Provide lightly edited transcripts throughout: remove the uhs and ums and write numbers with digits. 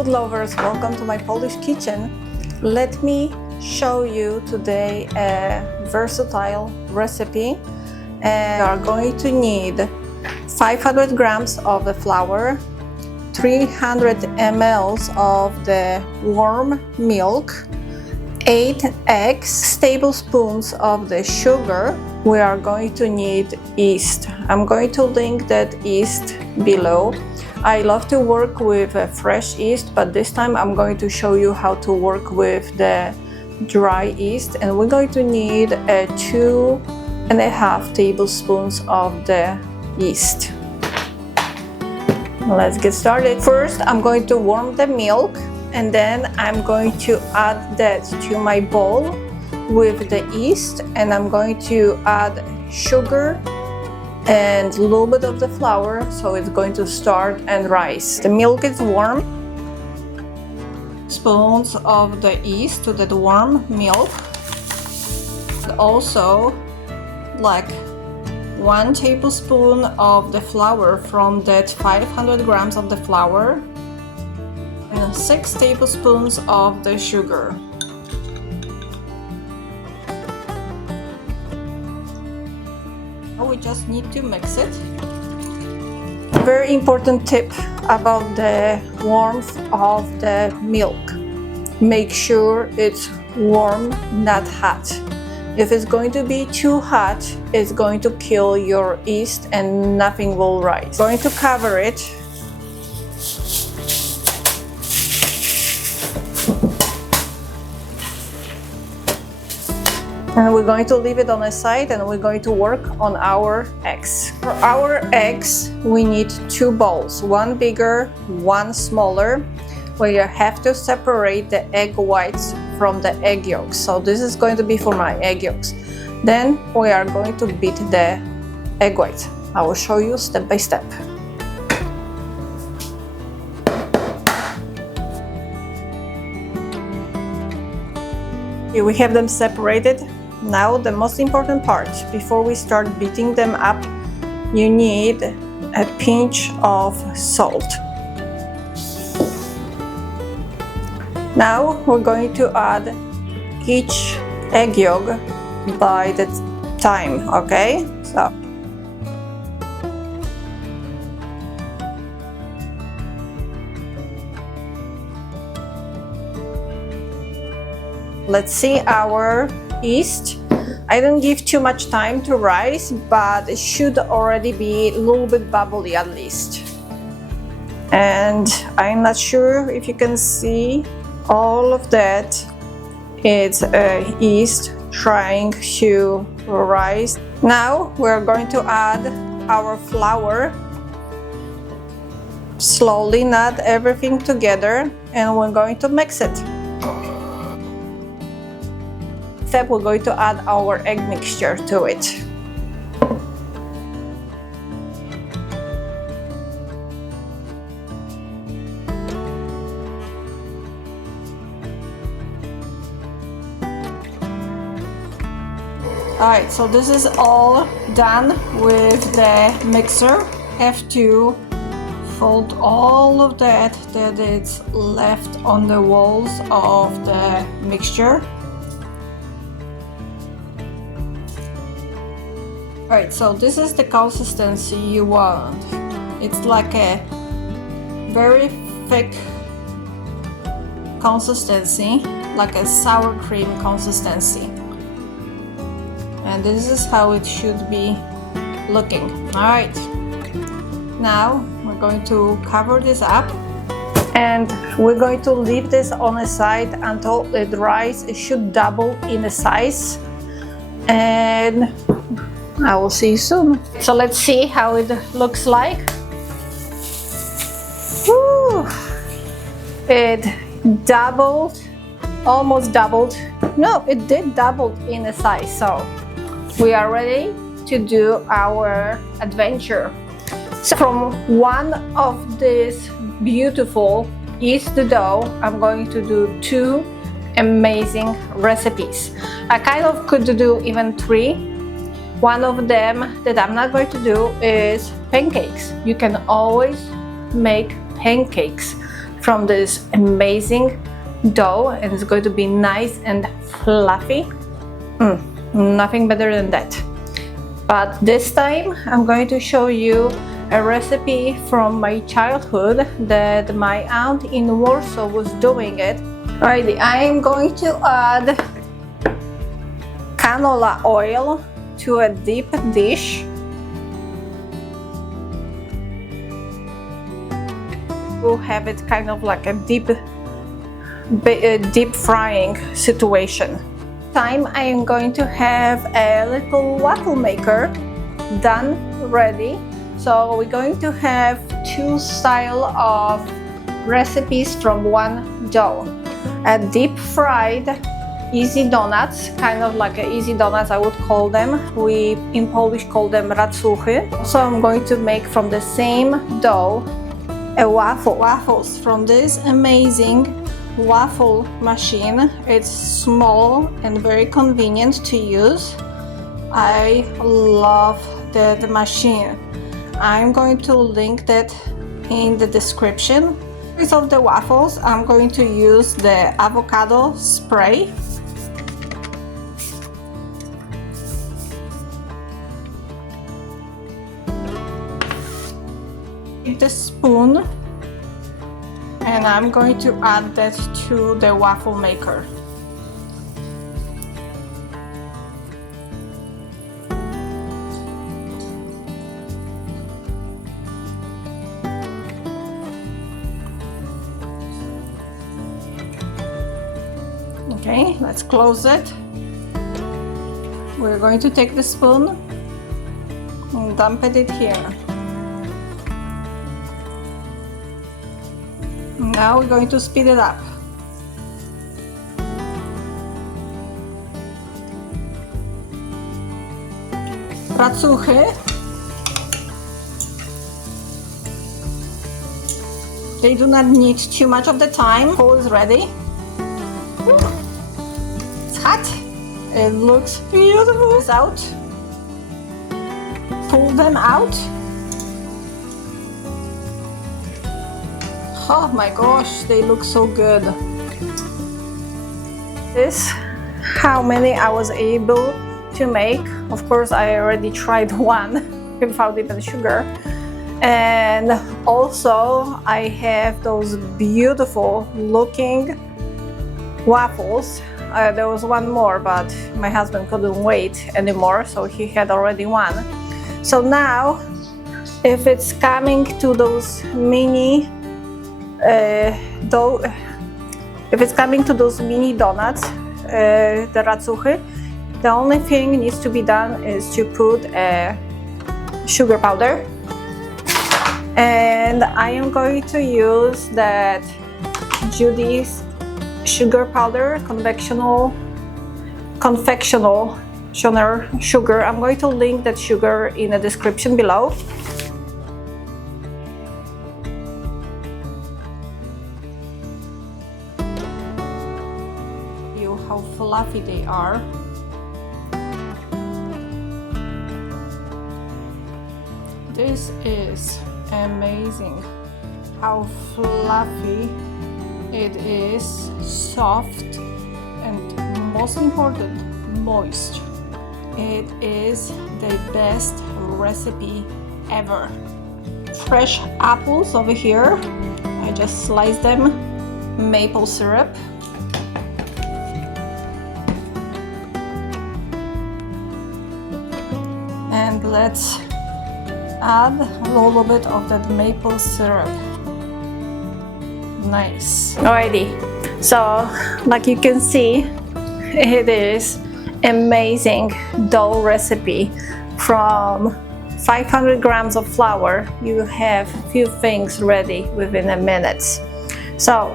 Food lovers, welcome to my Polish kitchen. Let me show you today a versatile recipe. You are going to need 500 grams of the flour, 300 ml of the warm milk, 8 eggs, tablespoons of the sugar. We are going to need yeast. I'm going to link that yeast below. I love to work with fresh yeast, but this time I'm going to show you how to work with the dry yeast, and we're going to need 2.5 tablespoons of the yeast. Let's get started. First, I'm going to warm the milk, and then I'm going to add that to my bowl with the yeast, and I'm going to add sugar and a little bit of the flour, so it's going to start and rise. The milk is warm. Spoons of the yeast to that warm milk. And also like 1 tablespoon of the flour from that 500 grams of the flour, and 6 tablespoons of the sugar. We just need to mix it. Very important tip about the warmth of the milk. Make sure it's warm, not hot. If it's going to be too hot, it's going to kill your yeast and nothing will rise. Going to cover it. And we're going to leave it on the side, and we're going to work on our eggs. For our eggs, we need 2 bowls, one bigger, one smaller, where you have to separate the egg whites from the egg yolks. So this is going to be for my egg yolks. Then we are going to beat the egg whites. I will show you step by step. Here we have them separated. Now the most important part, before we start beating them up, you need a pinch of salt. Now we're going to add each egg yolk by the time, okay? So let's see our yeast. I don't give too much time to rise, but it should already be a little bit bubbly at least. And I'm not sure if you can see all of that. It's yeast trying to rise. Now we're going to add our flour slowly, not everything together, and we're going to mix it. Step, we're going to add our egg mixture to it. Alright, so this is all done with the mixer. Have to fold all of that is left on the walls of the mixture. Alright, so this is the consistency you want. It's like a very thick consistency, like a sour cream consistency. And this is how it should be looking. Alright, now we're going to cover this up, and we're going to leave this on the side until it dries. It should double in the size, and I will see you soon. So let's see how it looks like. Woo! It doubled, almost doubled. No, it did double in the size. So we are ready to do our adventure. So from one of these beautiful yeast dough, I'm going to do 2 amazing recipes. I kind of could do even 3. One of them that I'm not going to do is pancakes. You can always make pancakes. from this amazing dough, and it's going to be nice and fluffy. Nothing better than that. But this time I'm going to show you a recipe from my childhood that my aunt in Warsaw was doing it. Alrighty, I am going to add canola oil to a deep dish. We'll have it kind of like a deep frying situation. Time I am going to have a little waffle maker done ready. So we're going to have two style of recipes from one dough. A deep fried easy donuts, kind of like a easy donuts I would call them. We in Polish call them racuchy. So I'm going to make from the same dough a waffles from this amazing waffle machine. It's small and very convenient to use. I love the machine. I'm going to link that in the description. Of the waffles, I'm going to use the avocado spray. Take the spoon and I'm going to add that to the waffle maker. Okay, let's close it. We're going to take the spoon and dump it here. Now we're going to speed it up. Racuchy. They do not need too much of the time. Bowl is ready. It's hot. It looks beautiful. It's out. Pull them out. Oh my gosh, they look so good. This, how many I was able to make. Of course, I already tried one without even sugar. And also, I have those beautiful looking waffles. There was one more, but my husband couldn't wait anymore, so he had already one. So now, if it's coming to those mini if it's coming to those mini donuts, the racuchy, the only thing needs to be done is to put a sugar powder, and I am going to use that Judy's sugar powder, confectional sugar. I'm going to link that sugar in the description below. How fluffy they are. This is amazing how fluffy it is, soft, and most important, moist. It is the best recipe ever. Fresh apples over here. I just sliced them. Maple syrup. And let's add a little bit of that maple syrup. Nice. Alrighty, so like you can see, it is amazing dough recipe. From 500 grams of flour, you have few things ready within a minute. So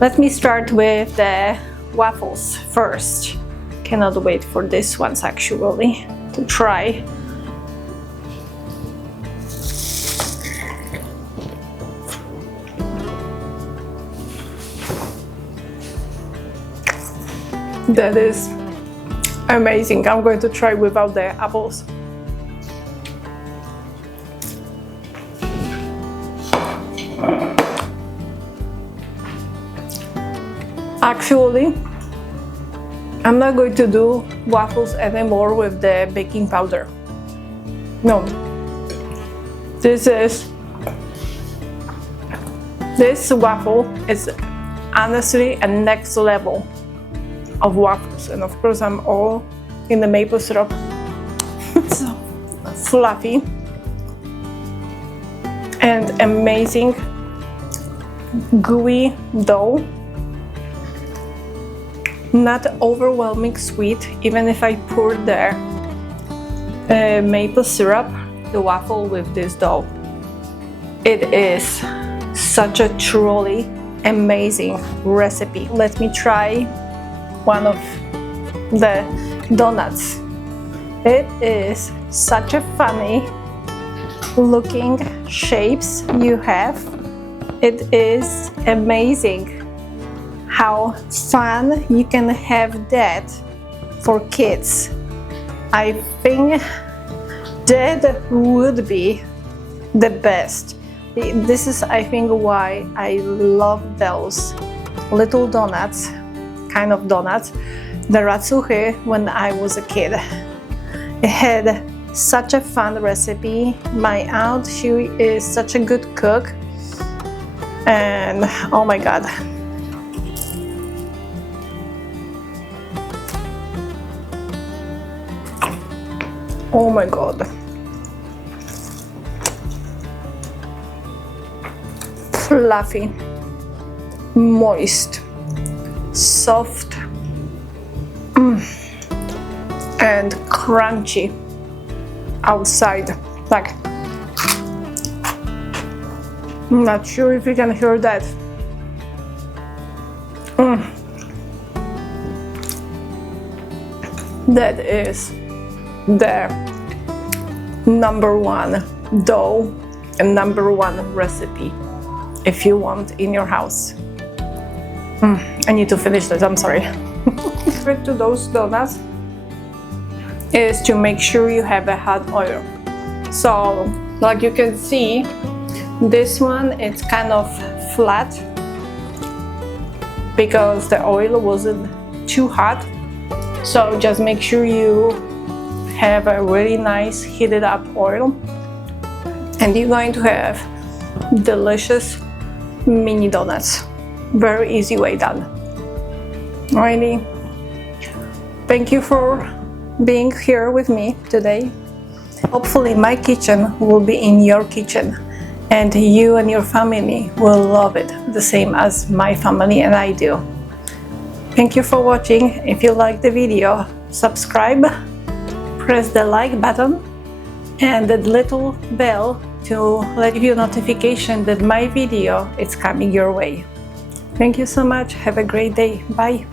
let me start with the waffles first. Cannot wait for this ones actually to try. That is amazing. I'm going to try without the apples. Actually, I'm not going to do waffles anymore with the baking powder. No. This waffle is honestly a next level of waffles. And of course, I'm all in the maple syrup. So fluffy and amazing gooey dough. Not overwhelming sweet, even if I pour the maple syrup, the waffle with this dough. It is such a truly amazing recipe. Let me try one of the donuts. It is such a funny looking shapes you have. It is amazing how fun you can have that for kids. I think that would be the best. This is, I think, why I love those little donuts, kind of donuts, the racuchy, when I was a kid. It had such a fun recipe. My aunt, she is such a good cook, and oh my god. Oh my god. Fluffy, moist, soft, and crunchy outside. Like, I'm not sure if you can hear that. That is the #1 dough and #1 recipe if you want in your house. I need to finish this, I'm sorry. The trick to those donuts is to make sure you have a hot oil. So, like you can see, this one it's kind of flat because the oil wasn't too hot. So just make sure you have a really nice heated up oil, and you're going to have delicious mini donuts. Very easy way done. Alrighty, thank you for being here with me today. Hopefully my kitchen will be in your kitchen and you and your family will love it the same as my family and I do. Thank you for watching. If you like the video, subscribe, press the like button and the little bell to let you notification that my video is coming your way. Thank you so much. Have a great day. Bye.